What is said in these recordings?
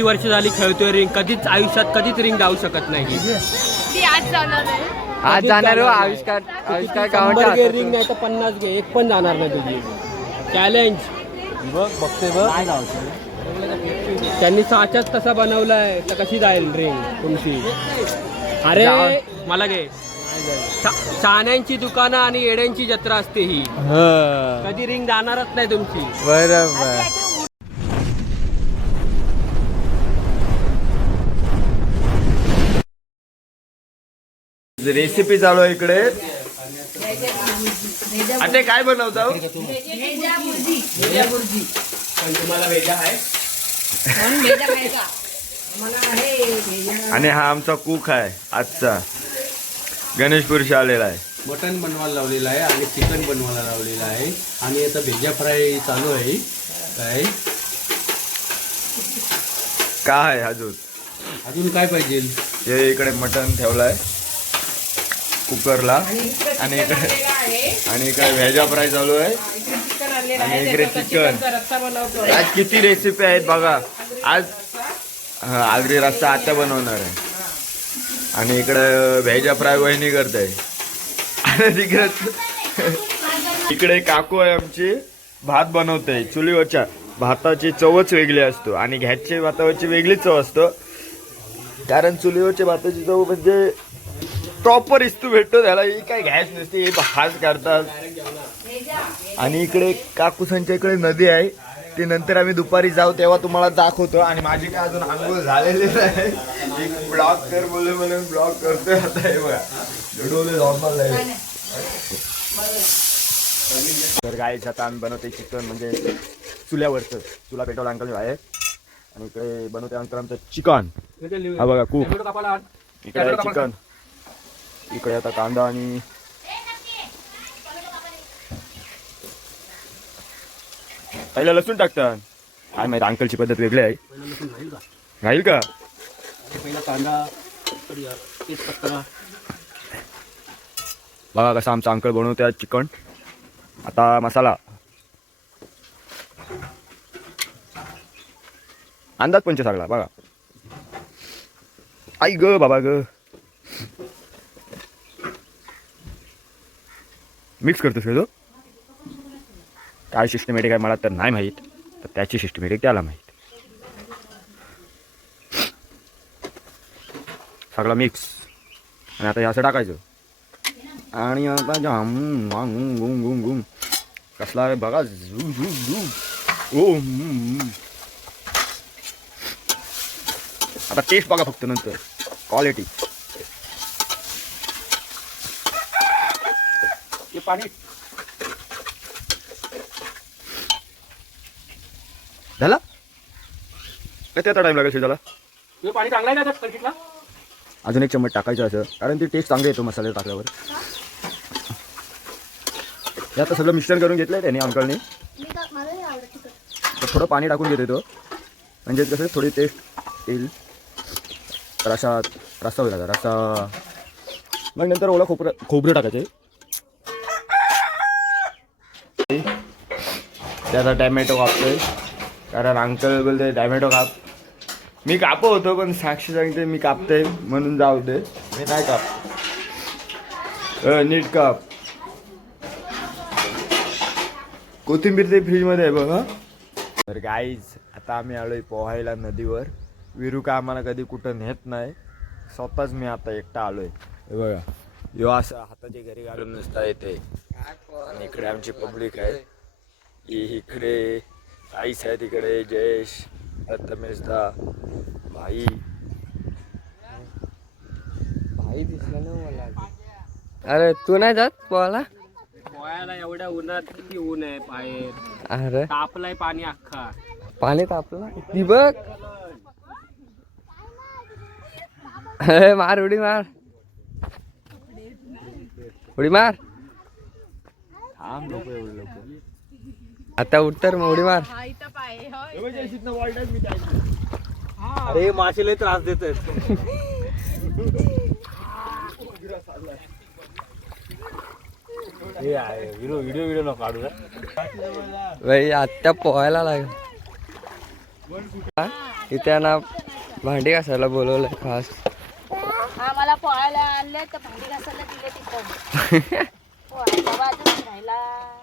एवढी वर्ष झाली खेळतोय रिंग कधीच आयुष्यात कधीच रिंग जाऊ शकत नाही ती आज जाणार आहे. आज जाणार हो आविष्कार आविष्कार गावाच्या शंभर घे हातात. रिंग नाही तर पन्नास घे एक पण जाणार नाही तुझी. चॅलेंज बघ बघते बघ. त्यांनी साचाच तसा बनवलाय तर कशी जाईल रिंग तुमची? अरे मला घे. शहाण्यांची दुकानं आणि येड्यांची जत्रा असते ही. हं. कधी रिंग जाणारच नाही तुमची. बरोबर रेसिपी चालू आहे इकडे. आता काय बनवता हो? आणि हा आमचा कुक आहे आजचा. गणेशपुरशी आलेला आहे. मटन बनवायला लावलेलं आहे आणि चिकन बनवायला लावलेलं आहे. आणि आता भेजा फ्राय चालू आहे. काय? काय आहे अजून? अजून काय पाहिजे? हे इकडे मटन ठेवलाय. कुकरला. आणि इकडे आणि इकडे व्हेजा फ्राय चालू आहे. आणि इकडे चिकन आज किती रेसिपी आहेत बघा. आज हा आगरी रस्ता आता बनवणार आहे. आणि इकडे व्हेजा फ्राय वहिनी करते. आणि तिकडे इकडे काकू आहे आमची. भात बनवते. चुलीवरच्या भाताची चवच वेगळी असतो आणि घ्याची भातावरची वेगळीच चव असतो. कारण चुलीवरच्या भाताची चव म्हणजे प्रॉपर इस्तू भेटतो त्याला. ही काय घ्यायच नसते हे भात करतात. आणि इकडे काकूसांच्या इकडे नदी आहे. ती नंतर आम्ही दुपारी जाऊ तेव्हा तुम्हाला दाखवतो. आणि माझी काय अजून आंघोळ झालेली नाही. एक ब्लॉक कर बोलले म्हणून ब्लॉक करतोय आता हे बघा. नॉर्मल आहे तर गाईच आता आम्ही बनवते चिकन म्हणजे चुल्यावरचं. चुला पेटवला अंकल आहे आणि इकडे बनवते अंकल आमचं चिकन हा बघा खूप इकडे चिकन इकडे आता कांदा आणि पहिला लसूण टाकतात. काय माहिती अंकलची पद्धत वेगळी आहे. राहील का? पहिला कांदा बघा कसं आमचा अंकल बनवते चिकन. आता मसाला. अंदाज पंच सगळा बघा. आई ग बाबा ग. मिक्स करतोस का तो? काय सिस्टमॅटिक आहे मला तर नाही माहीत. तर त्याची सिस्टमॅटिक त्याला माहीत. सगळा मिक्स आणि आता हे असं टाकायचं. आणि आता जाम गुम गुम गुम गुम. कसला आहे बघा झू झू झू. ओ आता टेस्ट बघा फक्त नंतर. क्वालिटी पाणी. झाला? नाही ते आता टाईम लागेल शिजायला? तुझं पाणी चांगलं आहे ना? अजून एक चम्मच टाकायचं असं. कारण ते टेस्ट चांगलं येतो मसाले टाकल्यावर. हे आता सगळं मिश्रण करून घेतलंय त्याने अंकलने. तर थोडं पाणी टाकून घेतो तो. म्हणजे कसं थोडी टेस्ट येईल. रसात रस्सा होईल रस्सा मग नंतर ओला खोबरं खोबरं टाकायचे त्याचा टॅमॅटो कापतोय. कारण अंकल बोलते टॅमॅटो काप. मी कापो होतो पण साक्षी सांगते मी कापते म्हणून जाऊ दे. मी नाही काप. नीट काप. कोथिंबीर ते फ्रीजमध्ये आहे बघा. तर गाईज आता आम्ही आलोय पोहायला नदीवर. विरू का आम्हाला कधी कुठं नेत नाही. स्वतःच मी आता एकटा आलोय. हे बघा. यो असं हाताची घरी घालून नुसता येते. आणि इकडे आमची पब्लिक आहे. इकडे आईस आहे तिकडे जयेश दत्तमेशदा भाई। भाई दिसला ना मला अरे तू नाही जात पोहाला पोहायला एवढ्या उन्हात किती ऊन आहे बाहेर. अरे. तापलाय पाणी अख्खा. पाणी तापलं? ती बघ. अरे मार उडी मार. उडी मार. आता उत्तर मग उडी मार. हा इथं पाय होय. अरे मासे लय त्रास देतात भाई आत्ता पोहायला लागेल? इथे ना भांडी घासायला बोलवलंय खास. आम्हाला पोहायला आणले तर भांडी घासायला दिले तिथं. राहिला.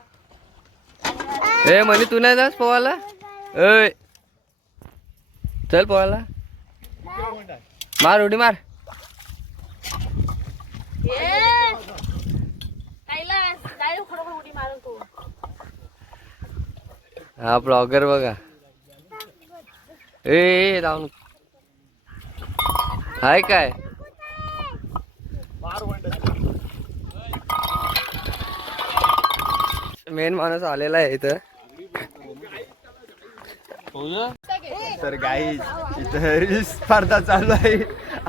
ए म्हणे तू नाही जास पोवाला ऐ चल पोवाला मार उडी मार. हा ब्लॉगर बघा. ए ए, जाऊन हाय काय? मेन माणूस आलेला आहे इथं. तर गाईज इथं रील स्पर्धा चालू आहे.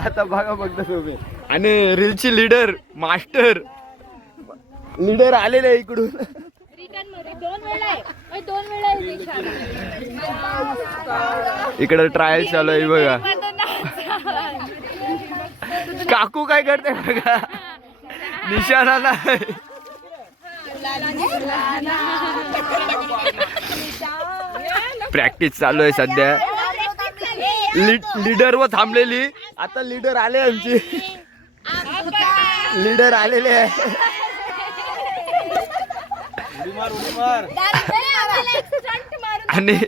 आता बघा फक्त तुम्ही. आणि रीलची लीडर मास्टर लीडर आलेले आहे इकडून. रिटर्नमध्ये दोन वेळा आहे. ओय, दोन वेळा आहे देशाला. इकडे ट्रायल चालू आहे बघा. काकू काय करते बघा? निशाणा नाही. प्रॅक्टिस चालू आहे सध्या. लीडर व थांबलेली. आता लीडर आले आमची. लीडर आलेले आहे. आणि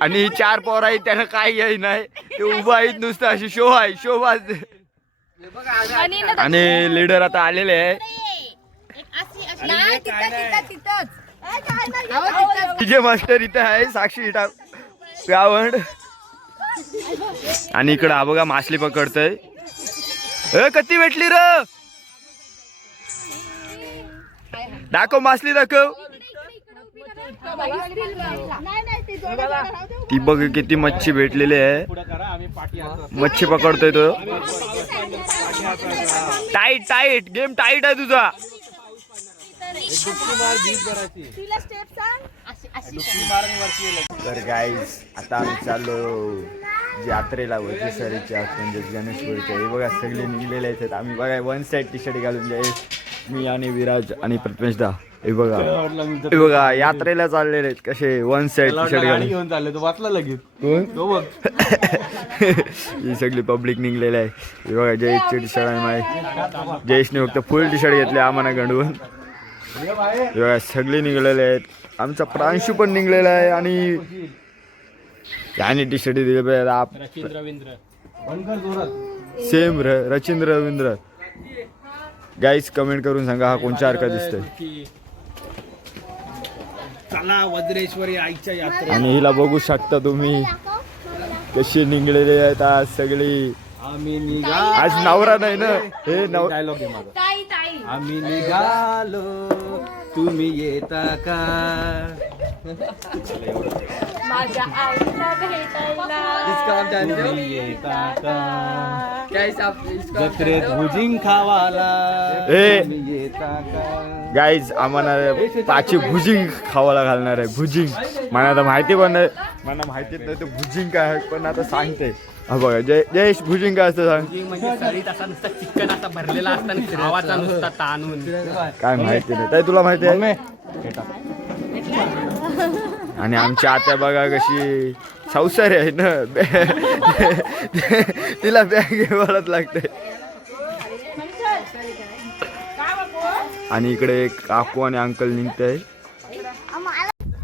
आणि ही चार पोर आहेत त्यांना काय घ्याय नाही. ते उभं आहेत नुसतं अशी शो आहे शो आणि लीडर आता आलेले आहे. तिथं मास्टर इथे आहे साक्षी इटा गावंड आणि इकडं हा बघा मासली पकडतय. ए कती भेटली र? दाखव मासली दाखव. ती बघ किती मच्छी भेटलेली आहे. मच्छी पकडतोय तो. टाईट टाईट गेम टाईट आहे तुझा. तर गाईज आता आम्ही चाललो यात्रेला होती सरीच्या म्हणजे गणेशपुरीच्या हे बघा सगळे निघलेले आहेत. आम्ही बघा वन साईड टी शर्ट घालून जाईल मी आणि विराज आणि प्रथमेश दा. हे बघा. हे बघा यात्रेला चाललेले आहेत. कसे वन साईड टी शर्ट घालून. घेऊन चालले तो वाचला लगेच. कोण? तो बघ. ही सगळी पब्लिक निघलेली आहे. हे बघा जयेशची टी शर्ट आणि माय जयेशने फक्त फुल टी शर्ट घेतले आम्हाला गंडवून. हे बघा सगळे निघलेले आहेत. आमचा प्रांशू पण निघलेला आहे आणि याने टी शर्ट दिले पाहिजे. आप रवींद्र सेम र रचिंद्र रवींद्र गाईस कमेंट करून सांगा हा कोणच्या सारखा दिसतोय. चला वज्रेश्वरी आईच्या यात्रे. आणि हिला बघू शकता तुम्ही. कशी निघलेले आहेत आज सगळी. आम्ही निघा आज नवरा नाही ना? हे नव डायलॉग आहे माझा. ताई ताई. आम्ही निघालो. तुम्ही येता का? माझ्या आईला भेटायला. तुम्ही येता का? जत्रेत भुजिंग खावाला. ए. तुम्ही येता का? गाईज आम्हाला पाची भुजिंग खावायला घालणार आहे भुजिंग. मला आता माहिती पण नाही. मला माहितीच नाही ते भुजिंग काय आहे पण आता सांगते. हा बघा जय जयेश भुजिंग असतं सांग? म्हणजे सरीत असा नुसता चिकन असा भरलेला असताना गावाचा नुसता ताणून. काय माहिती नाही. ताई तुला माहिती आहे? आणि आमची आत्या बघा कशी संसारी आहे ना. तिला बॅग घेवायलाच लागते. आणि इकडे एक काकू आणि अंकल निघते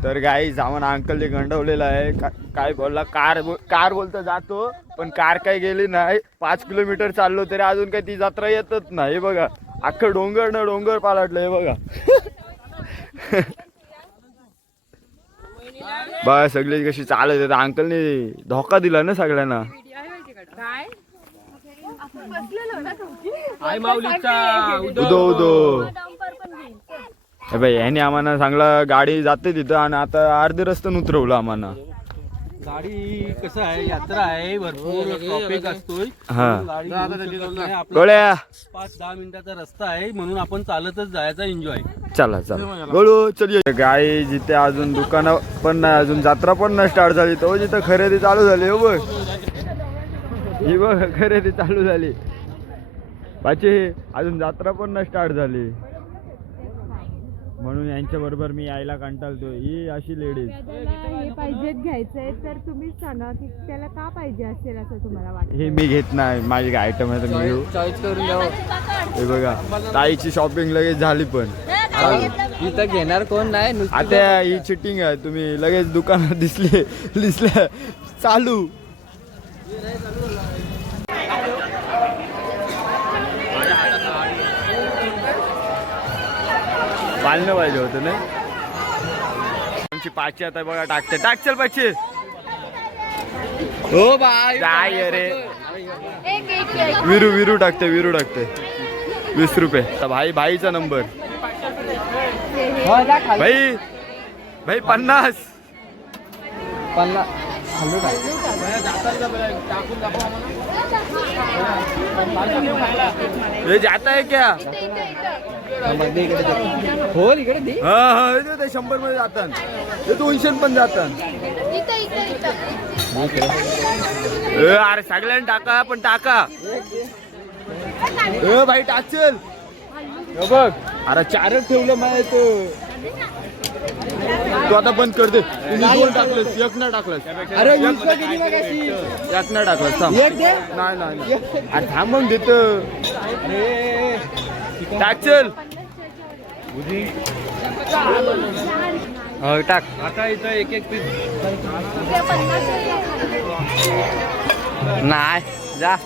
तर गाई जाऊन अंकलने गंडवलेलं आहे. का- काय बोलला? कार बो- कार बोलतो जातो पण कार काय गेली नाही. पाच किलोमीटर चाललो तरी अजून काही ती जत्रा येतच नाही. हे बघा अख्खं डोंगर ना डोंगर पालटलं हे बघा. बघा सगळी कशी चालत आहेत. अंकलने धोका दिला ना सगळ्यांना. उदो उदो. हे बाई ह्याने आम्हाला सांगला गाडी जाते तिथं आणि आता अर्धे रस्त्यानं उतरवलं आम्हाला गाडी कसं आहे? यात्रा आहे भरपूर ट्रॉफिक असतोय. हा. गाडी घेऊन शकत नाही. आपला गोळ्या. पाच दहा मिनिटाचा रस्ता आहे म्हणून आपण चालतच जायचा एन्जॉय चला चला. बोलू चल. गाई जिथे अजून दुकानं पण नाही अजून जत्रा पण नाही स्टार्ट झाली. तो जिथं खरेदी चालू झाली हो बघ. ही बघ खरेदी चालू झाली. पाचे अजून जत्रा पण नाही स्टार्ट झाली. म्हणून यांच्या बरोबर मी यायला कंटाळतो ही अशी लेडीज हे पाहिजेत घ्यायचंय तर तुम्हीच सांगा की त्याला का पाहिजे असेल असं तुम्हाला वाटतं? हे मी घेत नाही. माझी काय आयटम आहे तर मी घेऊ. चॉईस करून द्यावं हे बघा ताईची शॉपिंग लगेच झाली पण. इथं घेणार कोण नाही? नुसतं आता ही चिटिंग आहे. तुम्ही लगेच दुकानात दिसले दिसल्या चालू. पाळणं पाहिजे होतं ना? आमची पाचशे आता बघा टाकते. टाक चल पाचशे. हो बाय काय अरे विरू विरू टाकते विरू टाकते. वीस रुपये. आता भाई भाईचा नंबर. भाई भाई पन्नास. पन्नास. ये जाता है क्या? हो इकडे दे. हा हा हे ते शंभरमध्ये जातात ते दोनशे पण जातात अरे सगळ्यांनी टाका पण टाका. ए भाई टाकचल हे बघ. अरे चारच ठेवलं माहीत तू आता बंद कर दे. तुम्ही दोन टाकलेस एक नाही टाकलंस. अरे एक नाही टाकलंस थांब. एक दे. नाही नाही. अरे थांब मग देत. टाकचल हो टाक. आता इथं एक एक पीस. नाही जा.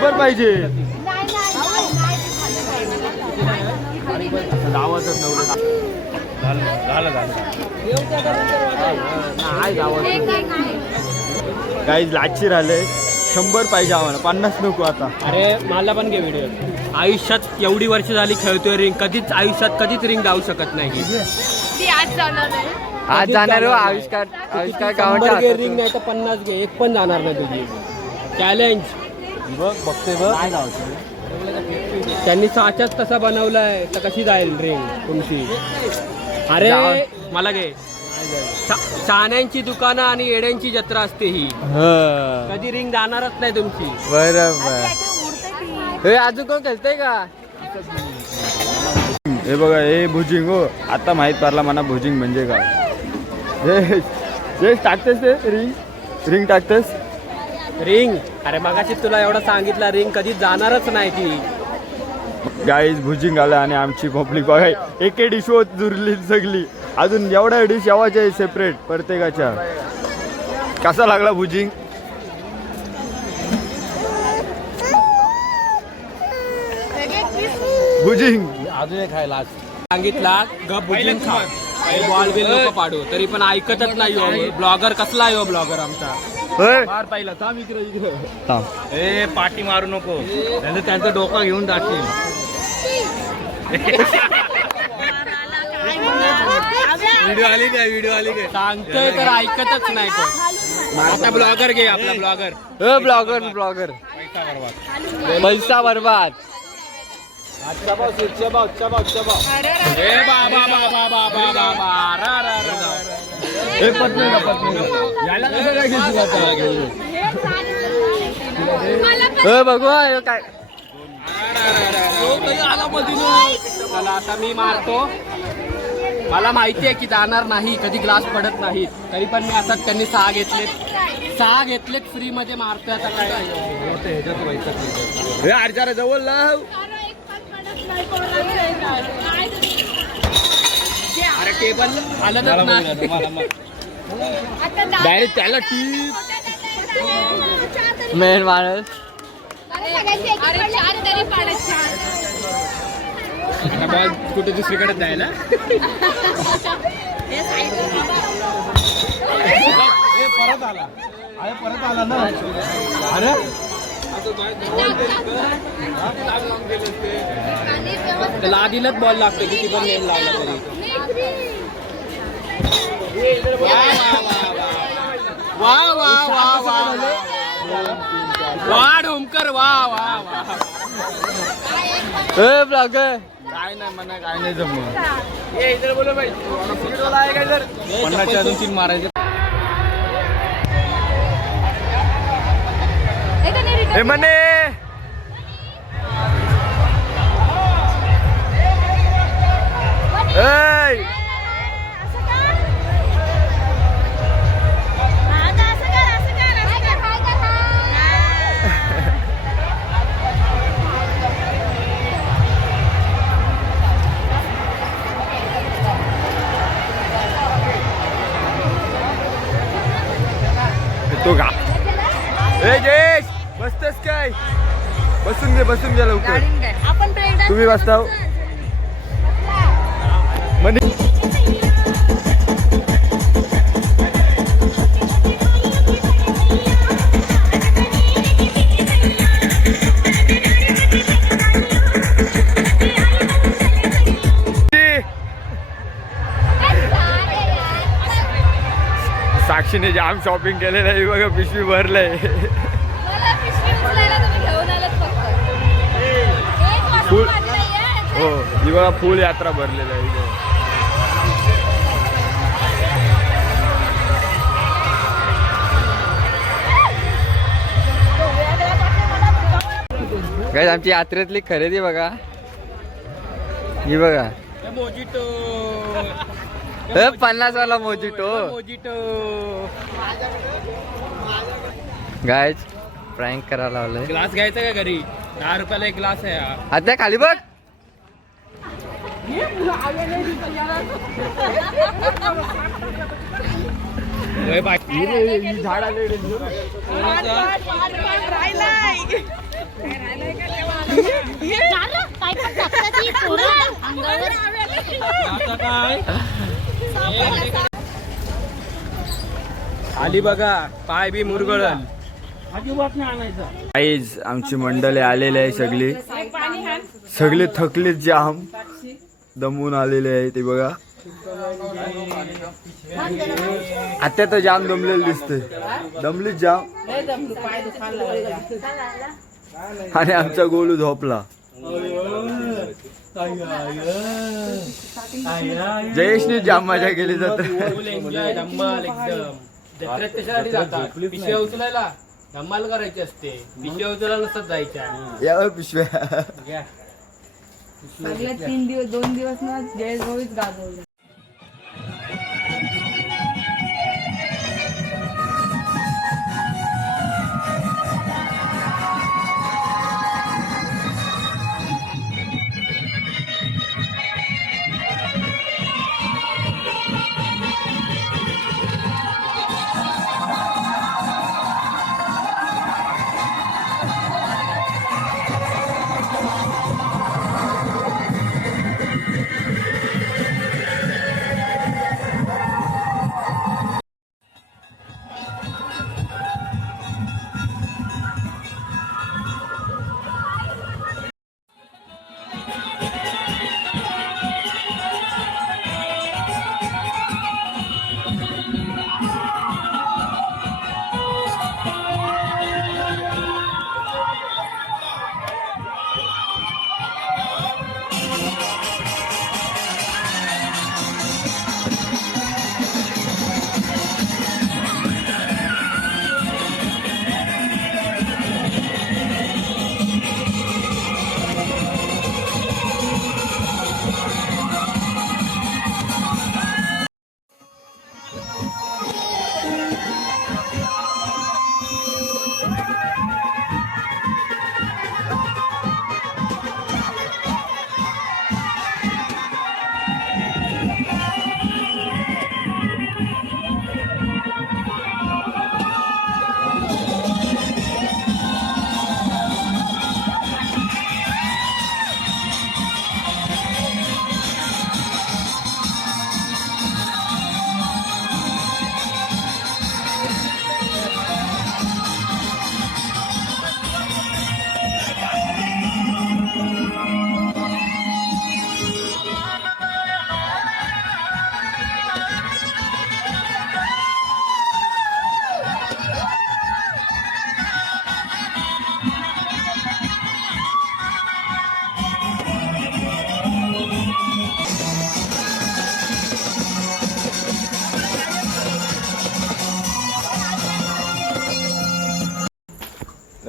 शंभर पाहिजे. नाही नाही नाही गावातच नव्हतं काही लाची राहिले शंभर पाहिजे आम्हाला. पन्नास नको आता. अरे मला पण घे व्हिडिओ आयुष्यात एवढी वर्ष झाली खेळतोय रिंग कधीच आयुष्यात कधीच रिंग जाऊ शकत नाही. ती आज जाणार आहे. आज जाणार हो आविष्कार आविष्कार. रिंग नाही तर पन्नास घे. एक पण जाणार नाही तुझी. चॅलेंज बघ बघते बघ. त्यांनी साचाच तसा बनवलाय तर कशी जाईल रिंग तुमची? अरे. मला घे. शा- शहाण्यांची दुकानं आणि येड्यांची जत्रा असते ही. हं. कधी रिंग जाणारच नाही तुमची. बरोबर हे अजून कोण खेळतंय का? हे बघा हे भुजिंग हो. आता माहीत पडला मला भुजिंग म्हणजे काय. हे हे टाकतेस ते रिंग रिंग टाकतेस? रिंग. अरे मगाशी तुला एवढं सांगितलं रिंग कधी जाणारच नाही ती. गाईज भुजिंग आलं आणि आमची पब्लिक बघा एके डिश होत जुरली सगळी. अजून एवढ्या डिश यावाच्या आहे सेपरेट प्रत्येकाच्या. कसा लागला भुजिंग? भुजिंग. अजून एक आहे लास्ट सांगितला गप बुकिंग खा. बॉल बिल नको पाडू तरी पण ऐकतच नाही ब्लॉगर कसला आहे ब्लॉगर आमचा? पाहिला. थांब इकडे इकडे. थांब. ए पाठी मारू नको. नाही त्यांचं डोकं घेऊन टाकतील व्हिडिओ आली काय व्हिडिओ आली काय? सांगतोय तर ऐकतच नाही आता ब्लॉगर घे आपला ब्लॉगर. हो ब्लॉगर ब्लॉगर. पैसा बर्बाद. ए बाबा बाबा बाबा बाबा. रा रा रा रा. हे पत्नी का पत्नी याला कसं काय घेशील आता? हो बघू काय? चला आता मी मारतो. मला माहिती आहे की जाणार नाही कधी ग्लास पडत नाही. तरी पण मी असं त्यांनी सहा घेतलेत. सहा घेतलेत फ्री मध्ये मारतोय आता काय? हे अरे जरा जवळ लाव. अरे टेबल आलं नाही डायरेक्ट त्याला टीप मेन माणूस बॉल कुठे दुसरीकडे जायला? त्याला आधीलाच बॉल लागतो किती पण नेम लावला तरी. वा वा वा वा वा ढोमकर वा वा वा हो ब्लॉगर काय नाही म्हणा काय नाही जम ये पन्नासच्या अजून तीन मारायचे हे म्हणे ऐ बसून घे लवकर. तुम्ही. म्हणे साक्षीने जाम शॉपिंग केलेलं आहे बघा पिशवी भरलंय. फुल- हो ही बघा फुल यात्रा भरलेली आहे इथे. गाईज आमची यात्रेतली खरेदी बघा. ही बघा. मोजिटो पन्नास वाला मोजिटो. मोजिटो गायज प्रँक करायला लावलंय ग्लास घ्यायचा का घरी? दहा रुपयाला एक ग्लास आहे हा. आता खाली बघ ओय बाई. झालं? काय पण टाकतात ही पोरं अंगावर. आता काय आली बघा पाय बी मुरगळल आईज आमची मंडळी आलेली आहे सगळी. सगळे थकलेत जाम दमून आलेले आहे ते बघा. आता तर जाम दमलेलं दिसतंय दमलीच जाम आणि आमचा गोलू झोपला. जयेशने जाम मजा केली जात. धम्माल धम्माल करायची असते. पिशव्या उचलायला नसतात जायच्या. या पिशव्या. घ्या. तीन दिवस दोन दिवस ना जयेश भाऊच गाजवले.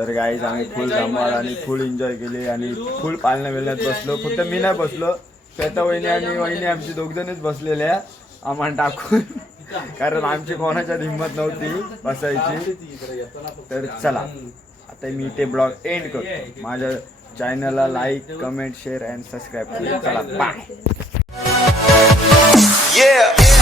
तर गाईज आम्ही फुल धमाल आणि फुल एन्जॉय केली आणि फुल पालण्या मिळण्यात बसलो. फक्त मी नाही बसलो श्वेता वहिनी आणि वहिनी आमची दोघजणच बसलेल्या आम्हाला टाकून. कारण आमची कोणाच्यात हिंमत नव्हती बसायची. तर चला आता मी ते ब्लॉग एंड करतो. माझ्या चॅनलला like comment share and subscribe करा. चला बाय Yeah.